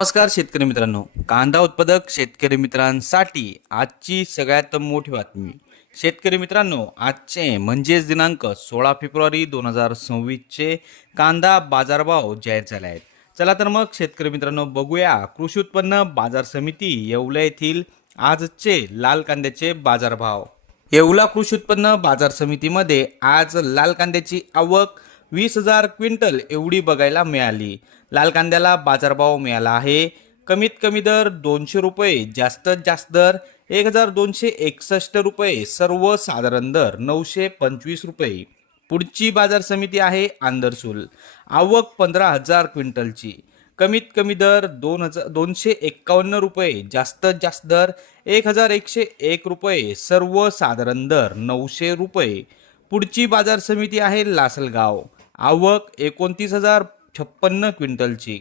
नमस्कार शेतकरी मित्रांनो, कांदा उत्पादक शेतकरी मित्रांसाठी आजची सगळ्यात मोठी बातमी. शेतकरी मित्रांनो, आजचे म्हणजेच दिनांक 16 फेब्रुवारी 2026 चे कांदा बाजारभाव जाहीर झाले आहेत. चला तर मग शेतकरी मित्रांनो, बघूया कृषी उत्पन्न बाजार समिती येवला येथील आजचे लाल कांद्याचे बाजारभाव. येवला कृषी उत्पन्न बाजार समितीमध्ये आज लाल कांद्याची आवक 20,000 क्विंटल एवढी बघायला मिळाली. लाल कांद्याला बाजारभाव मिळाला आहे. कमीत कमी दर 200 रुपये, जास्तीत जास्त दर 1,261 रुपये, सर्वसाधारण दर 925 रुपये. पुढची बाजार समिती आहे आंदरसूल. आवक 15,000 क्विंटलची. कमीत कमी दर 251 रुपये, जास्तीत जास्त दर 1,101 रुपये, सर्वसाधारण दर 900 रुपये. पुढची बाजार समिती आहे लासलगाव. आवक 29,056 क्विंटलची.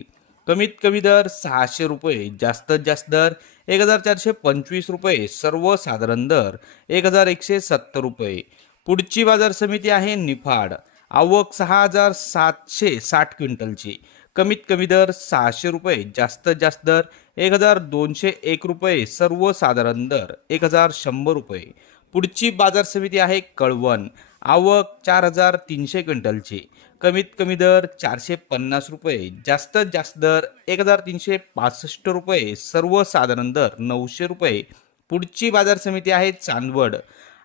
कमीत कमी दर 600 रुपये, जास्तीत जास्त दर 1,425 रुपये, सर्वसाधारण दर 1,170 रुपये. पुढची बाजार समिती आहे निफाड. आवक 6,760 क्विंटलची. कमीत कमी दर 600 रुपये, जास्तीत जास्त दर 1,201 रुपये, सर्वसाधारण दर 1,100 रुपये. पुढची बाजार समिती आहे कळवण. आवक 4,300 क्विंटलची. कमीत कमी दर 450 रुपये, जास्तीत जास्त दर 1,365 रुपये, सर्वसाधारण दर 900 रुपये. पुढची बाजार समिती आहे चांदवड.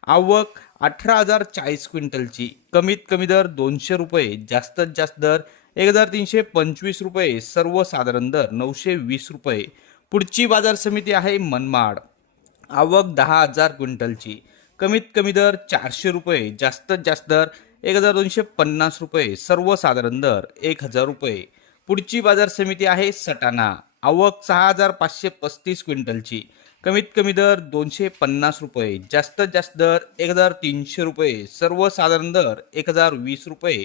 आवक 18,040 क्विंटलची. कमीत कमी दर 200 रुपये, जास्तीत जास्त दर 1,325 रुपये, सर्वसाधारण दर 920 रुपये. पुढची बाजार समिती आहे मनमाड. आवक 10,000 क्विंटलची. कमीत कमी दर 400 रुपये, जास्तीत जास्त दर 1,250 रुपये, सर्वसाधारण दर 1,000 रुपये. पुढची बाजार समिती आहे सटाणा. आवक 6,535 क्विंटलची. कमीत कमी दर 250 रुपये, जास्तीत जास्त दर 1,300 रुपये, सर्वसाधारण दर 1,020 रुपये.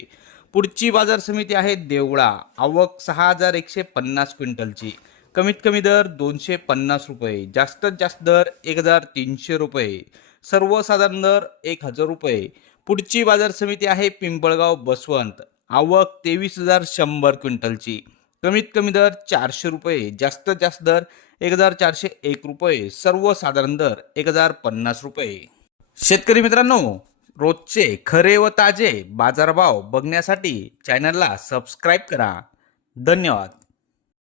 पुढची बाजार समिती आहे देवळा. आवक 6,150 क्विंटलची. कमीत कमी दर 250 रुपये, जास्तीत जास्त दर 1,300 रुपये, सर्वसाधारण दर 1,000 रुपये. पुढची बाजार समिती आहे पिंपळगाव बसवंत. आवक 23,100 क्विंटलची. कमीत कमी दर 400 रुपये, जास्तीत जास्त दर 1,401 रुपये, सर्वसाधारण दर 1,050 रुपये. शेतकरी मित्रांनो, रोजचे खरे व ताजे बाजारभाव बघण्यासाठी चॅनलला सबस्क्राईब करा. धन्यवाद.